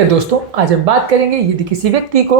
Hello दोस्तों, आज हम बात करेंगे यदि किसी व्यक्ति को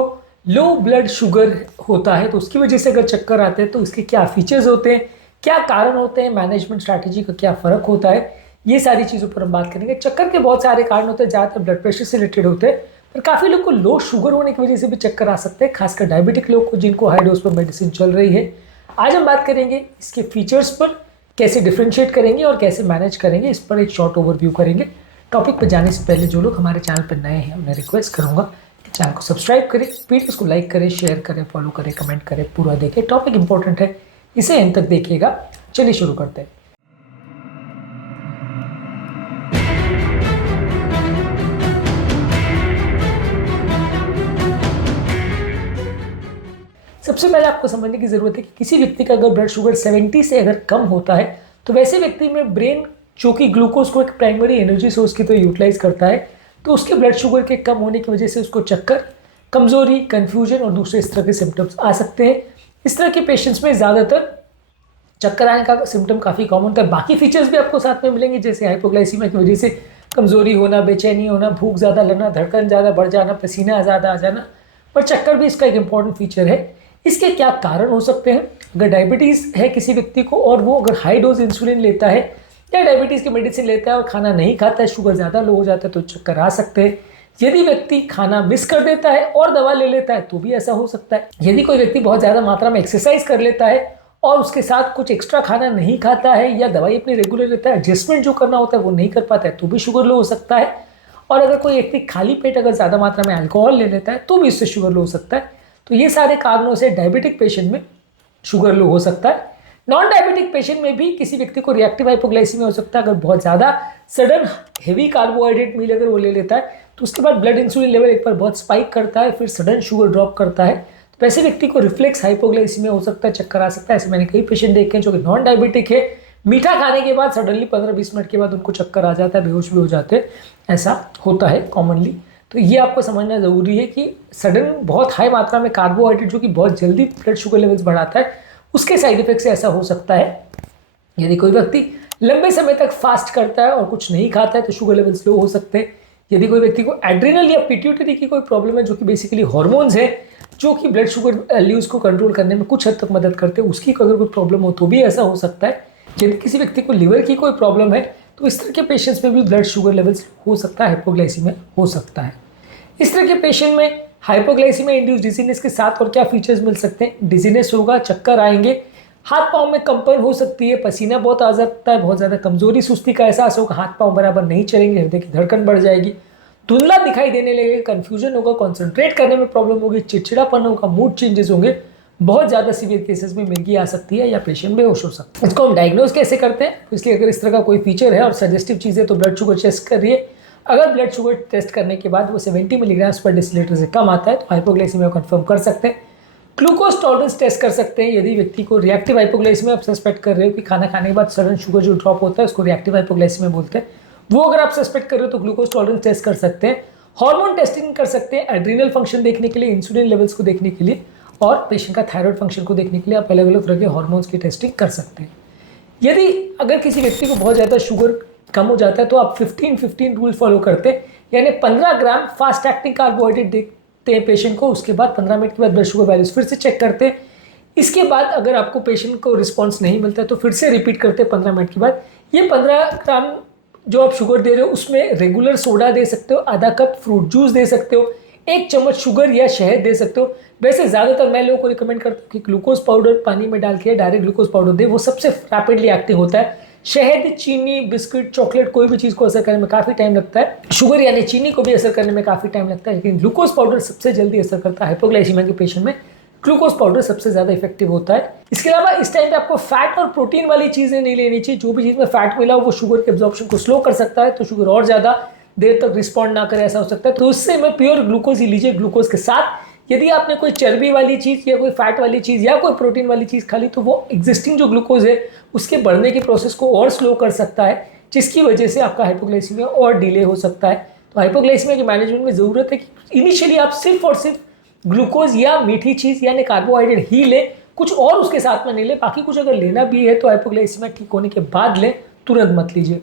लो ब्लड शुगर होता है तो उसकी वजह से अगर चक्कर आते हैं तो इसके क्या फीचर्स होते हैं, क्या कारण होते हैं, मैनेजमेंट स्ट्रैटेजी का क्या फ़र्क होता है। ये सारी चीज़ों पर हम बात करेंगे। चक्कर के बहुत सारे कारण होते हैं, ज़्यादातर ब्लड प्रेशर से रिलेटेड होते हैं, पर काफ़ी लोग को लो शुगर होने की वजह से भी चक्कर आ सकते हैं, खासकर डायबिटिक लोग को जिनको हाई डोज पर मेडिसिन चल रही है। आज हम बात करेंगे इसके फीचर्स पर, कैसे डिफ्रेंशिएट करेंगे और कैसे मैनेज करेंगे, इस पर एक शॉर्ट ओवरव्यू करेंगे। टॉपिक पर जाने से पहले जो लोग हमारे चैनल पर नए हैं उन्हें रिक्वेस्ट करूंगा कि चैनल को सब्सक्राइब करें, वीडियोस को लाइक करें, शेयर करें, फॉलो करें, कमेंट करें, पूरा देखें। टॉपिक इंपॉर्टेंट है, इसे एंड तक देखिएगा। चलिए शुरू करते हैं। सबसे पहले आपको समझने की जरूरत है कि किसी व्यक्ति का अगर ब्लड शुगर 70 से अगर कम होता है तो वैसे व्यक्ति में ब्रेन जो कि ग्लूकोज को एक प्राइमरी एनर्जी सोर्स की तरह यूटिलाइज करता है, तो उसके ब्लड शुगर के कम होने की वजह से उसको चक्कर, कमजोरी, कंफ्यूजन और दूसरे इस तरह के सिम्टम्स आ सकते हैं। इस तरह के पेशेंट्स में ज़्यादातर चक्कर आने का सिम्टम काफ़ी कॉमन होता है। बाकी फीचर्स भी आपको साथ में मिलेंगे, जैसे हाइपोग्लाइसीमिया की वजह से कमजोरी होना, बेचैनी होना, भूख ज़्यादा लगना, धड़कन ज़्यादा बढ़ जाना, पसीना ज़्यादा आ जाना, पर चक्कर भी इसका एक इंपॉर्टेंट फीचर है। इसके क्या कारण हो सकते हैं? अगर डायबिटीज़ है किसी व्यक्ति को और वो अगर हाई डोज इंसुलिन लेता है या डायबिटीज़ की मेडिसिन लेता है और खाना नहीं खाता है, शुगर ज़्यादा लो हो जाता है तो चक्कर आ सकते हैं। यदि व्यक्ति खाना मिस कर देता है और दवा ले लेता है तो भी ऐसा हो सकता है। यदि कोई व्यक्ति बहुत ज़्यादा मात्रा में एक्सरसाइज कर लेता है और उसके साथ कुछ एक्स्ट्रा खाना नहीं खाता है या दवाई अपनी रेगुलर लेता है, एडजस्टमेंट जो करना होता है वो नहीं कर पाता है, तो भी शुगर लो हो सकता है। और अगर कोई व्यक्ति खाली पेट अगर ज़्यादा मात्रा में अल्कोहल ले लेता है तो भी इससे शुगर लो हो सकता है। तो ये सारे कारणों से डायबिटिक पेशेंट में शुगर लो हो सकता है। नॉन डायबिटिक पेशेंट में भी किसी व्यक्ति को रिएक्टिव हाइपोग्लाइसीमिया हो सकता है। अगर बहुत ज़्यादा सडन हेवी कार्बोहाइड्रेट मील अगर वो ले लेता है तो उसके बाद ब्लड इंसुलिन लेवल एक बार बहुत स्पाइक करता है, फिर सडन शुगर ड्रॉप करता है, तो वैसे व्यक्ति को रिफ्लेक्स हाइपोग्लाइसीमिया हो सकता है, चक्कर आ सकता है। ऐसे मैंने कई पेशेंट देखे हैं जो कि नॉन डायबिटिक है, मीठा खाने के बाद सडनली 15-20 मिनट के बाद उनको चक्कर आ जाता है, बेहोश भी हो जाते हैं, ऐसा होता है कॉमनली। तो ये आपको समझना ज़रूरी है कि सडन बहुत हाई मात्रा में कार्बोहाइड्रेट जो कि बहुत जल्दी ब्लड शुगर लेवल्स बढ़ाता है, उसके साइड इफेक्ट से ऐसा हो सकता है। यदि कोई व्यक्ति लंबे समय तक फास्ट करता है और कुछ नहीं खाता है तो शुगर लेवल्स लो हो सकते हैं। यदि कोई व्यक्ति को एड्रिनल या पिट्यूटरी की कोई प्रॉब्लम है, जो कि बेसिकली हार्मोन्स है जो कि ब्लड शुगर वैल्यूज को कंट्रोल करने में कुछ हद तक मदद करते हैं, उसकी अगर कोई प्रॉब्लम हो तो भी ऐसा हो सकता है। यदि किसी व्यक्ति को लिवर की कोई प्रॉब्लम है तो इस तरह के पेशेंट्स में भी ब्लड शुगर लेवल्स हो सकता है, हाइपोग्लाइसीमिया हो सकता है। इस तरह के पेशेंट में हाइपोग्लाइसीमिया इंड्यूस डिजीनेस के साथ और क्या फीचर्स मिल सकते हैं? डिजीनेस होगा, चक्कर आएंगे, हाथ पांव में कंपन हो सकती है, पसीना बहुत आ सकता है, बहुत ज़्यादा कमजोरी, सुस्ती का एहसास होगा, हाथ पांव बराबर नहीं चलेंगे, हृदय की धड़कन बढ़ जाएगी, धुंधला दिखाई देने लगेगा, कंफ्यूजन होगा, कॉन्सेंट्रेट करने में प्रॉब्लम होगी, चिड़चिड़ापन होगा, मूड चेंजेस होंगे, बहुत ज़्यादा सीवियर केसेस में मिर्गी आ सकती है या पेशेंट बेहोश हो सकता है। इसको हम डायग्नोज कैसे करते हैं? इसलिए अगर इस तरह का कोई फीचर है और सजेस्टिव चीज़ है तो ब्लड शुगर टेस्ट करिए। अगर ब्लड शुगर टेस्ट करने के बाद वो 70 मिलीग्राम पर डेसीलीटर से कम आता है तो हाइपोग्लाइसीमिया कंफर्म कर सकते हैं। ग्लूकोज टॉलरेंस टेस्ट कर सकते हैं। यदि व्यक्ति को रिएक्टिव हाइपोग्लाइसीमिया आप सस्पेक्ट कर रहे हो कि खाना खाने के बाद सडन शुगर जो ड्रॉप होता है उसको रिएक्टिव हाइपोग्लाइसीमिया बोलते हैं, वो अगर आप सस्पेक्ट कर रहे हो तो ग्लूकोज टॉलरेंस टेस्ट कर सकते हैं। हार्मोन टेस्टिंग कर सकते हैं एड्रिनल फंक्शन देखने के लिए, इंसुलिन लेवल्स को देखने के लिए और पेशेंट का थायराइड फंक्शन को देखने के लिए आप अलग अलग तरह के हार्मोन्स की टेस्टिंग कर सकते हैं। यदि अगर किसी व्यक्ति को बहुत ज़्यादा शुगर कम हो जाता है तो आप 15-15 रूल फॉलो करते हैं, यानी 15 ग्राम फास्ट एक्टिंग कार्बोहाइड्रेट देते हैं पेशेंट को, उसके बाद 15 मिनट के बाद ब्लड शुगर वैल्यूज फिर से चेक करते हैं। इसके बाद अगर आपको पेशेंट को रिस्पॉन्स नहीं मिलता है तो फिर से रिपीट करते हैं 15 मिनट के बाद। ये 15 ग्राम जो आप शुगर दे रहे हो उसमें रेगुलर सोडा दे सकते हो, आधा कप फ्रूट जूस दे सकते हो, 1 चम्मच शुगर या शहद दे सकते हो। वैसे ज़्यादातर मैं लोगों को रिकमेंड करता हूँ कि ग्लूकोज पाउडर पानी में डाल के डायरेक्ट ग्लूकोज पाउडर दे, वो सबसे रैपिडली एक्टिव होता है। शहद, चीनी, बिस्किट, चॉकलेट कोई भी चीज़ को असर करने में काफ़ी टाइम लगता है, शुगर यानी चीनी को भी असर करने में काफ़ी टाइम लगता है, लेकिन ग्लूकोज पाउडर सबसे जल्दी असर करता है। हाइपोग्लाइसीमिया के पेशेंट में ग्लूकोज पाउडर सबसे ज़्यादा इफेक्टिव होता है। इसके अलावा इस टाइम पे आपको फैट और प्रोटीन वाली चीज़ें नहीं लेनी चाहिए। जो भी चीज़ में फैट मिला हो वो शुगर के एब्जॉर्प्शन को स्लो कर सकता है, तो शुगर और ज़्यादा देर तक रिस्पॉन्ड ना करे, ऐसा हो सकता है। तो उससे मैं प्योर ग्लूकोज ही लीजिए। ग्लूकोज के साथ यदि आपने कोई चर्बी वाली चीज़ या कोई फैट वाली चीज़ या कोई प्रोटीन वाली चीज़ खा ली तो वो एग्जिस्टिंग जो ग्लूकोज है उसके बढ़ने की प्रोसेस को और स्लो कर सकता है, जिसकी वजह से आपका हाइपोग्लाइसीमिया और डिले हो सकता है। तो हाइपोग्लाइसीमिया के मैनेजमेंट में ज़रूरत है कि इनिशियली आप सिर्फ और सिर्फ ग्लूकोज या मीठी चीज़ यानी कार्बोहाइड्रेट ही ले, कुछ और उसके साथ में नहीं ले। बाकी कुछ अगर लेना भी है तो हाइपोग्लाइसीमिया ठीक होने के बाद लें, तुरंत मत लीजिए।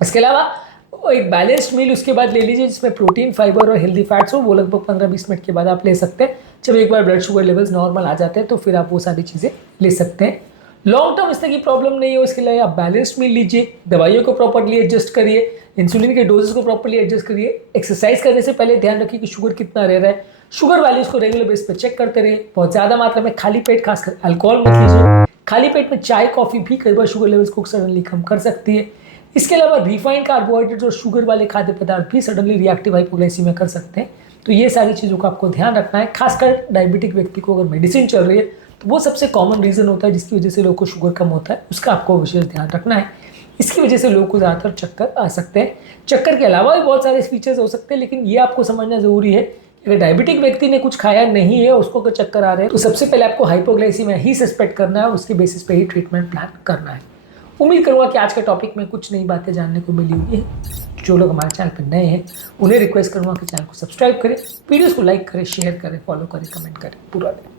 इसके अलावा और एक बैलेंस्ड मील उसके बाद ले लीजिए जिसमें प्रोटीन, फाइबर और हेल्दी फैट्स हो, वो लगभग 15-20 मिनट के बाद आप ले सकते हैं। जब एक बार ब्लड शुगर लेवल्स नॉर्मल आ जाते हैं तो फिर आप वो सारी चीज़ें ले सकते हैं। लॉन्ग टर्म इस तरह की प्रॉब्लम नहीं है, उसके लिए आप बैलेंस्ड मील लीजिए, दवाइयों को प्रॉपरली एडजस्ट करिए, इंसुलिन के डोजेस को प्रॉपरली एडजस्ट करिए, एक्सरसाइज करने से पहले ध्यान रखिए कि शुगर कितना रह रहा है, शुगर वैल्यूज को रेगुलर बेस पर चेक करते रहिए। बहुत ज़्यादा मात्रा में खाली पेट, खासकर अल्कोहल मत लीजिए। खाली पेट में चाय कॉफ़ी भी कई बार शुगर लेवल्स को सडनली कम कर सकती है। इसके अलावा रिफाइंड कार्बोहाइड्रेट और शुगर वाले खाद्य पदार्थ भी सडनली रिएक्टिव हाइपोग्लाइसीमिया कर सकते हैं। तो ये सारी चीज़ों का आपको ध्यान रखना है। खासकर डायबिटिक व्यक्ति को अगर मेडिसिन चल रही है तो वो सबसे कॉमन रीज़न होता है जिसकी वजह से लोगों को शुगर कम होता है, उसका आपको विशेष ध्यान रखना है। इसकी वजह से लोगों को ज़्यादातर चक्कर आ सकते हैं। चक्कर के अलावा भी बहुत सारे फीचर्स हो सकते हैं, लेकिन ये आपको समझना ज़रूरी है कि अगर डायबिटिक व्यक्ति ने कुछ खाया नहीं है, उसको अगर चक्कर आ रहे हैं तो सबसे पहले आपको हाइपोग्लाइसीमिया ही सस्पेक्ट करना है और उसके बेसिस पे ही ट्रीटमेंट प्लान करना है। उम्मीद करूँगा कि आज के टॉपिक में कुछ नई बातें जानने को मिली होगी। जो लोग हमारे चैनल पर नए हैं उन्हें रिक्वेस्ट करूँगा कि चैनल को सब्सक्राइब करें, वीडियोज़ को लाइक करें, शेयर करें, फॉलो करें, कमेंट करें। पूरा दिन।